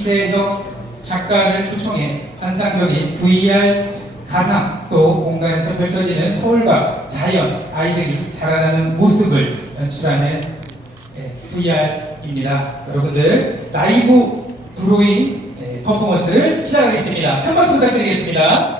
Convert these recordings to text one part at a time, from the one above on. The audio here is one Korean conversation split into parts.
이재덕 작가를 초청해 환상적인 VR 가상 속 공간에서 펼쳐지는 서울과 자연, 아이들이 자라나는 모습을 연출하는 예, VR입니다. 여러분들 라이브 드로잉 예, 퍼포먼스를 시작하겠습니다. 큰 박수 부탁드리겠습니다.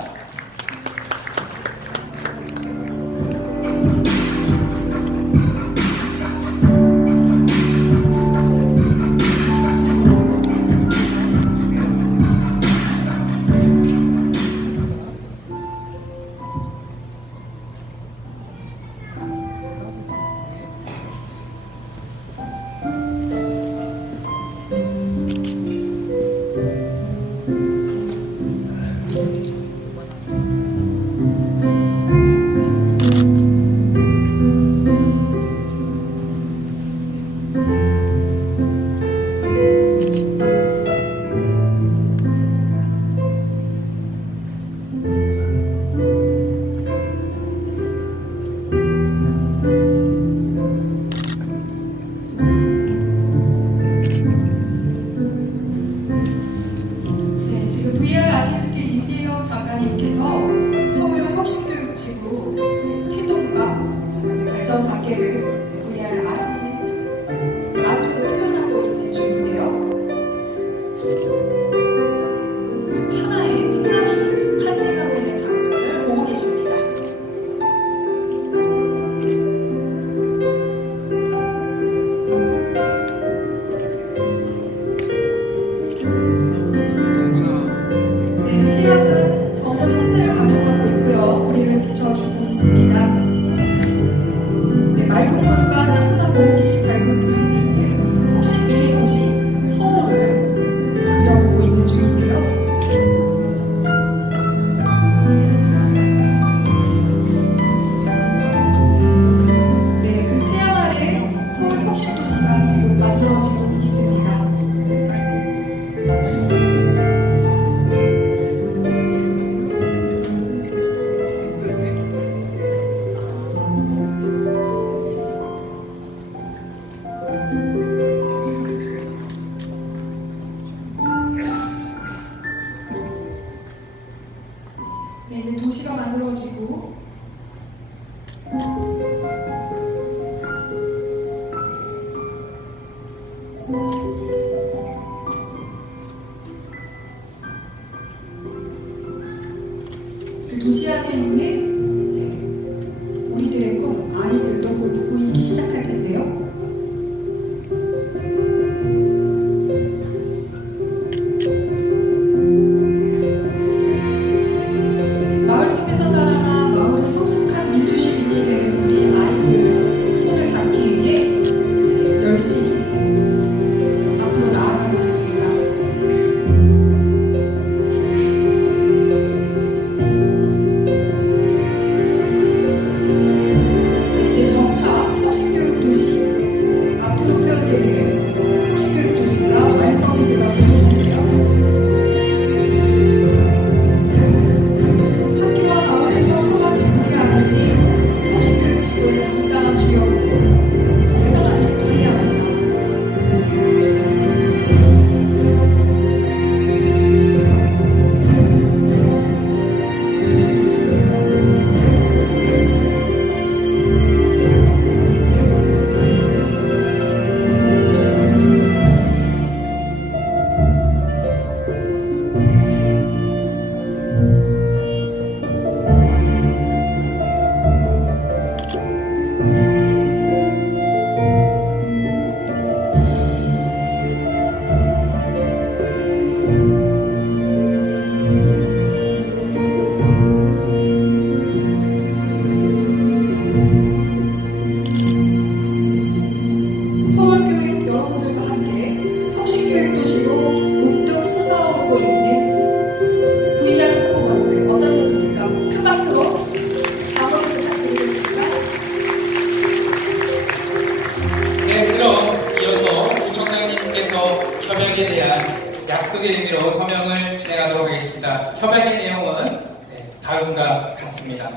같습니다.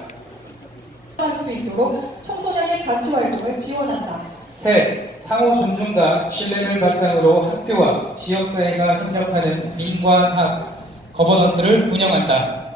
할 수 있도록 청소년의 자치 활동을 지원한다. 셋, 상호 존중과 신뢰를 바탕으로 학교와 지역사회가 협력하는 민관학 거버넌스를 운영한다.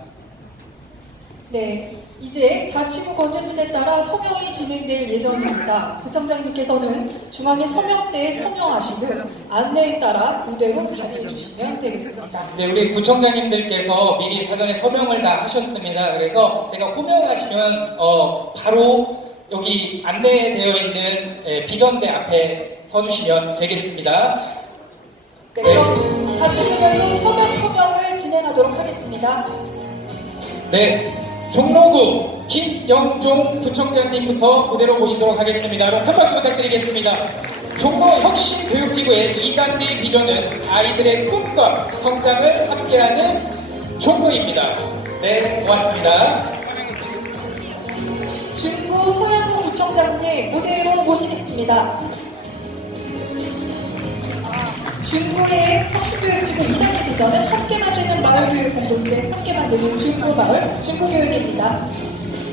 네, 이제 자치구 건재순에 따라 서명이 진행될 예정입니다. 구청장님께서는 중앙에 서명대에 서명하시고 안내에 따라 무대로 자리해 주시면 되겠습니다. 네, 우리 구청장님들께서 미리 사전에 서명을 다 하셨습니다. 그래서 제가 호명하시면 어, 바로 여기 안내되어 있는 예, 비전대 앞에 서주시면 되겠습니다. 네, 그럼 자치구별로 서명 서명을 진행하도록 하겠습니다. 네, 종로구 김영종 구청장님부터 무대로 모시도록 하겠습니다. 여러분 큰 박수 부탁드리겠습니다. 종로 혁신 교육지구의 2단계 비전은 아이들의 꿈과 성장을 함께하는 종로입니다. 네, 고맙습니다. 중구 소양구 구청장님 무대로 모시겠습니다. 중구의 혁신교육지구 2단계 비전은 함께 만드는 마을교육 공동체, 함께 만드는 중구마을 중구교육입니다.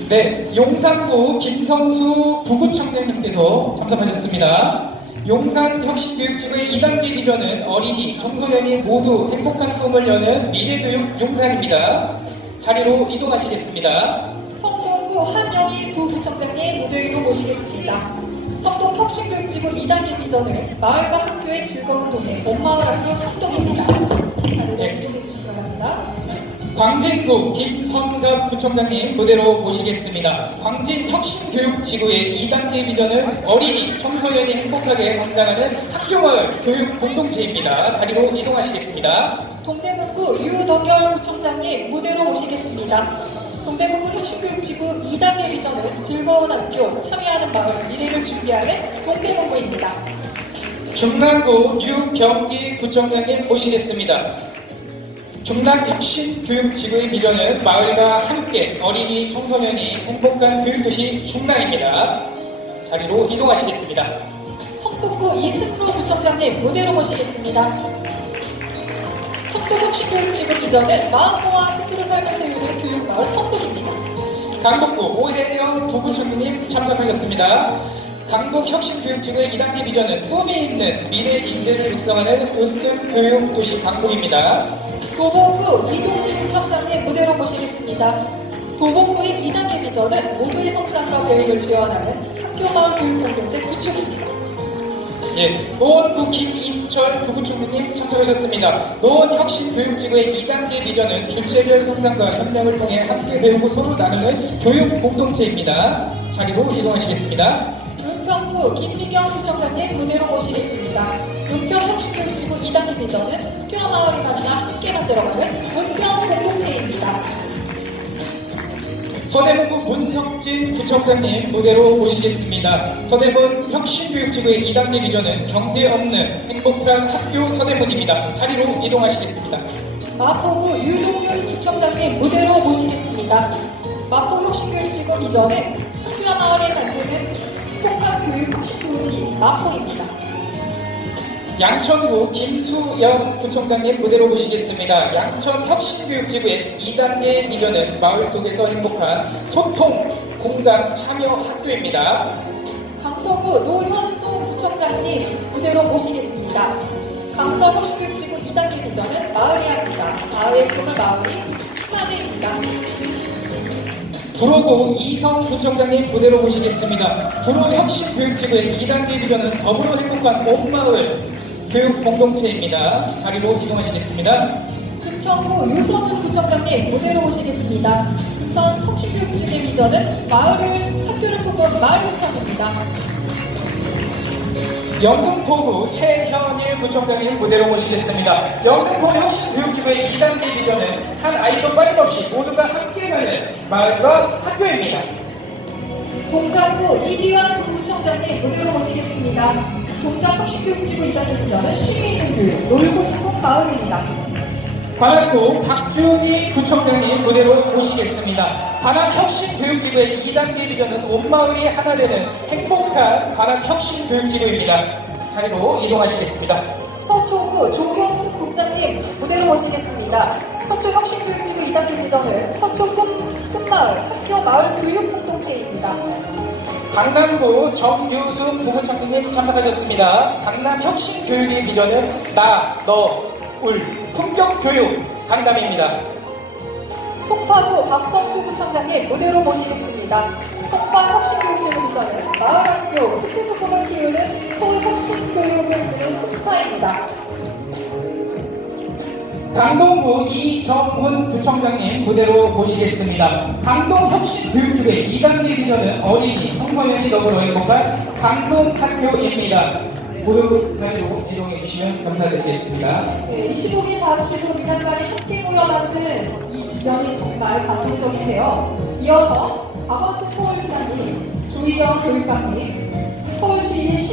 네, 용산구 김성수 부구청장님께서 참석하셨습니다. 용산 혁신교육지구의 2단계 비전은 어린이, 청소년이 모두 행복한 꿈을 여는 미래교육 용산입니다. 자리로 이동하시겠습니다. 성동구 한영희 부부청장님 무대 위로 모시겠습니다. 성동 혁신교육지구 2단계 비전은 마을과 학교의 즐거운 동네 온마을 학교 삼동입니다. 자리로 네. 이동해 주시기 바랍니다. 광진구 김성갑 부청장님 무대로 모시겠습니다. 광진 혁신교육지구의 2단계 비전은 어린이, 청소년이 행복하게 성장하는 학교마을 교육 공동체입니다. 자리로 이동하시겠습니다. 동대문구 유덕열 구청장님 무대로 모시겠습니다. 동대문구 혁신교육지구 2단계 비전은 즐거운 학교, 참여하는 마을, 미래를 준비하는 동대문구입니다. 중랑구 유경기 구청장님 모시겠습니다. 중랑혁신교육지구의 비전은 마을과 함께 어린이, 청소년이 행복한 교육도시 중랑입니다. 자리로 이동하시겠습니다. 성북구 이승로 구청장님 무대로 모시겠습니다. 성북혁신교육지구 비전은 마음모아 스스로 삶을 세우는 교육마을 성북입니다. 강북구 오혜영 부부총리님 참석하셨습니다. 강북혁신교육지구의 2단계 비전은 꿈이 있는 미래 인재를 육성하는 으뜸 교육 도시 강북입니다. 도봉구 이동진 구청장님 무대로 모시겠습니다. 도봉구의 2단계 비전은 모두의 성장과 교육을 지원하는 학교마을 교육 공동체 구축입니다. 예, 노원구 김인철 부부총리님 참석하셨습니다. 노원혁신교육지구의 2단계 비전은 주체별 성장과 협력을 통해 함께 배우고 서로 나누는 교육 공동체입니다. 자리로 이동하시겠습니다. 은평구 김미경 구청장님 무대로 모시겠습니다. 은평혁신교육지구 2단계 비전은 학교와 마을을 만나 함께 만들어가는 은평 공동체입니다. 서대문구 문석진 구청장님 무대로 모시겠습니다. 서대문 혁신교육지구의 2단계 비전은 경계 없는 행복한 학교 서대문입니다. 자리로 이동하시겠습니다. 마포구 유동윤 구청장님 무대로 모시겠습니다. 마포 혁신교육지구 비전은 학교와 마을을 만드는 행복한 교육 혁신도시 마포입니다. 양천구 김수영 구청장님 무대로 모시겠습니다. 양천 혁신교육지구의 2단계 비전은 마을 속에서 행복한 소통, 공감, 참여 학교입니다. 강서구 노현송 구청장님 무대로 모시겠습니다. 강서 혁신교육지구 2단계 비전은 마을이 합니다. 마을의 꿈을 마을이 하나입니다. 구로구 이성 구청장님 무대로 모시겠습니다. 구로 혁신교육지구의 2단계 비전은 더불어 행복한 온 마을 교육 공동체입니다. 자리로 이동하시겠습니다. 금천구 유선훈 구청장님 무대로 모시겠습니다. 금선 혁신교육지구의 비전은 마을을 학교를 품은 마을 협창입니다. 영등포구 최현일 구청장님 무대로 모시겠습니다. 영등포 혁신교육지구의 2단계 비전은 한 아이도 빠짐없이 모두가 함께 가는 마을과 학교입니다. 동작구 이기환 부구청장님 무대로 모시겠습니다. 동작 혁신교육지구 2단계 비전은 쉼이 있는 교육, 놀고 싶은 마을입니다. 관악구 박준희 구청장님 무대로 모시겠습니다. 관악혁신교육지구의 2단계 비전은 온 마을이 하나 되는 행복한 관악혁신교육지구입니다. 자리로 이동하시겠습니다. 서초구 조경숙 국장님 무대로 모시겠습니다. 서초 혁신교육지구 2단계 비전은 서초 꿈, 꿈마을, 학교 마을 교육 공동체입니다. 강남구 정유순 부부장님 참석하셨습니다. 강남 혁신 교육의 비전은 나, 너, 울, 품격 교육 강남입니다. 송파구 박성수 구청장님 무대로 모시겠습니다. 송파 혁신교육제도 비서는 마을 학교 스페스코를 키우는 서울 혁신교육을 이끄는 송파입니다. 강동구 이정훈 부청장님 무대로 모시겠습니다. 강동 혁신교육주의 2단계 비전은 어린이, 청소년이 더불어 행복한 강동학교입니다. 모두 자리로 이동해 주시면 감사드리겠습니다. 네, 25개 자치구 민간관이 함께 모여 만든 이 비전이 정말 감동적이세요. 이어서 박원순 서울시장님, 조희영 교육감님, 서울시 신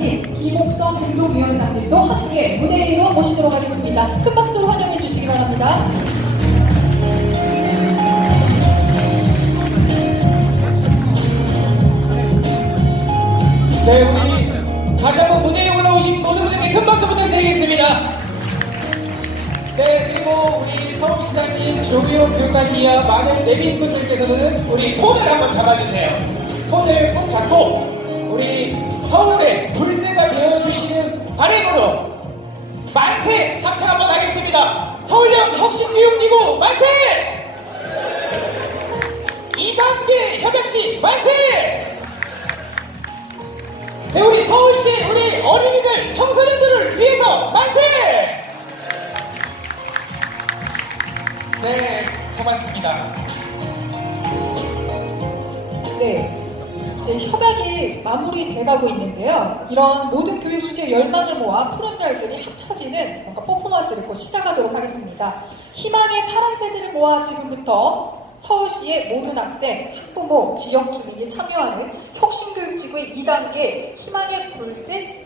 의장님, 김옥성 공동위원장님도 함께 무대 위로 모시도록 하겠습니다. 큰 박수로 환영해 주시기 바랍니다. 네, 우리 다시 한번 무대에 올라오신 모든 분들께 큰 박수 부탁드리겠습니다. 네, 그리고 우리 서울시장님, 조기호 교육감이야 많은 내빈 분들께서는 우리 손을 한번 잡아주세요. 손을 꼭 잡고 우리 서울의 불새가 되어주시는 바람으로 만세 삼창 한번 하겠습니다. 서울형 혁신교육지구 만세! 2단계 협약시 만세! 네, 우리 서울시 우리 어린이들, 청소년들을 위해서 만세! 네, 고맙습니다. 네. 이제 협약이 마무리돼가고 있는데요. 이런 모든 교육 주제의 열망을 모아 푸른 별들이 합쳐지는 뭔가 퍼포먼스를 곧 시작하도록 하겠습니다. 희망의 파란 새들을 모아 지금부터 서울시의 모든 학생, 학부모, 지역 주민이 참여하는 혁신교육지구의 2단계 희망의 불새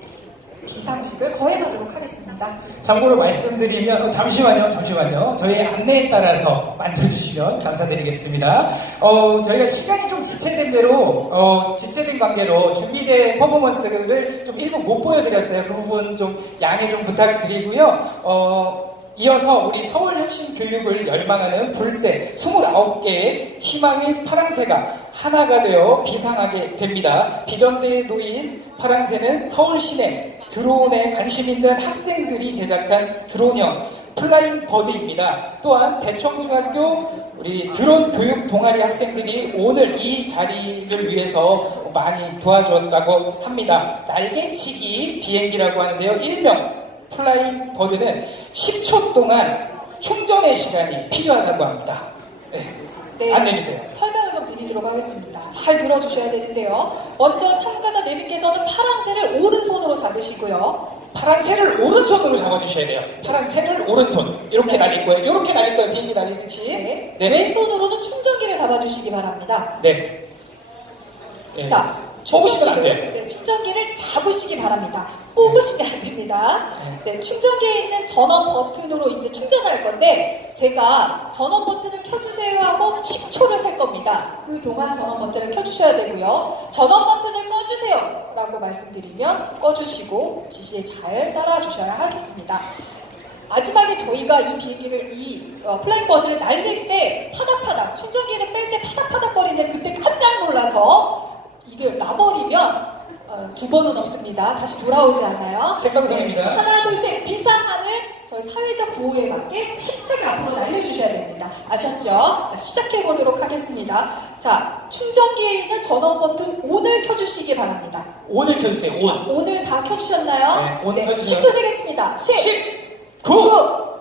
비상식을 거행하도록 하겠습니다. 참고로 말씀드리면 어, 잠시만요, 잠시만요. 저희 안내에 따라서 만져주시면 감사드리겠습니다. 어, 저희가 시간이 좀 지체된 대로 어, 지체된 관계로 준비된 퍼포먼스를 좀 일부 못 보여드렸어요. 그 부분 좀 양해 좀 부탁드리고요. 어, 이어서 우리 서울혁신교육을 열망하는 불새 29개의 희망의 파랑새가 하나가 되어 비상하게 됩니다. 비전대에 놓인 파랑새는 서울 시내 드론에 관심 있는 학생들이 제작한 드론형 플라잉 버드입니다. 또한 대청중학교 우리 드론 교육 동아리 학생들이 오늘 이 자리를 위해서 많이 도와줬다고 합니다. 날개치기 비행기라고 하는데요. 일명 플라잉 버드는 10초 동안 충전의 시간이 필요하다고 합니다. 네. 안내해주세요. 설명을 좀 드리도록 하겠습니다. 잘 들어주셔야 되는데요. 먼저 참가자 4분께서는 파랑새를 오른손으로 잡으시고요. 파란 새를 오른손으로 잡아주셔야 돼요. 파란 새를 오른손. 이렇게 네. 날릴 거예요. 이렇게 날릴 거예요. 비행기 날리듯이. 네. 네. 왼손으로는 충전기를 잡아주시기 바랍니다. 네. 네. 자, 뽑으시면 안 돼요. 네, 충전기를 잡으시기 바랍니다. 뽑으시면 안 됩니다. 네, 충전기에 있는 전원 버튼으로 이제 충전할 건데 제가 전원 버튼을 켜주세요 하고 10초를 셀 겁니다. 그 동안 전원 버튼을 켜주셔야 되고요. 전원 버튼을 꺼주세요 라고 말씀드리면 꺼주시고 지시에 잘 따라 주셔야 하겠습니다. 마지막에 저희가 이 비행기를 이 어, 플레잉버드를 날릴 때 파닥파닥 충전기를 뺄 때 파닥파닥 거리는데 그때 깜짝 놀라서 이게 놔버리면 어, 두 번은 없습니다. 다시 돌아오지 않아요. 생방송입니다. 하나 둘 셋 비상하늘 저희 사회적 구호에 맞게 획체가 앞으로 날려주셔야 됩니다. 아셨죠? 자 시작해 보도록 하겠습니다. 자 충전기에 있는 전원 버튼 ON을 켜주시기 바랍니다. 오늘 켜주세요. 온. 오늘 다 켜주셨나요? 네, 온 켜주세요. 10초 세겠습니다. 10, 10, 9, 8,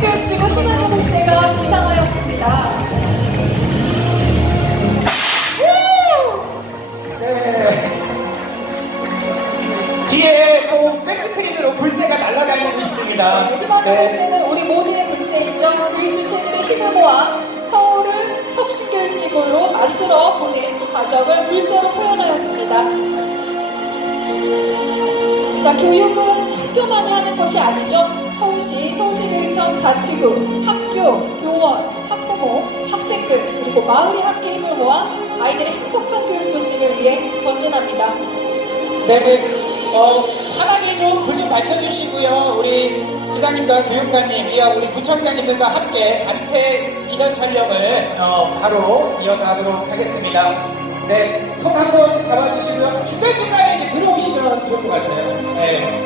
교육지구 희망의 불새가 비상하였습니다. 네. 뒤에 또 백스크린으로 불새가 날아다니고 있습니다. 희망의 네. 불새는 우리 모두의 불새이죠. 우리 주체들의 힘을 모아 서울을 혁신교육지구로 만들어 보낸 과정을 불새로 표현하였습니다. 자, 교육은 학교만이 하는 것이 아니죠. 서울시, 서울시교육청 4치구, 학교, 교원, 학부모, 학생들, 그리고 마을이 함께 힘을 모아 아이들의 행복한 교육 도시를 위해 전진합니다. 네, 어, 환하게 좀불좀 밝혀주시고요. 우리 시장님과 교육관님, 이와 우리 구청장님들과 함께 단체 기념 촬영을 어, 바로 이어서 하도록 하겠습니다. 네, 손 한번 잡아주시고요. 중간중간에 들어오시면 좋을 것 같아요. 네.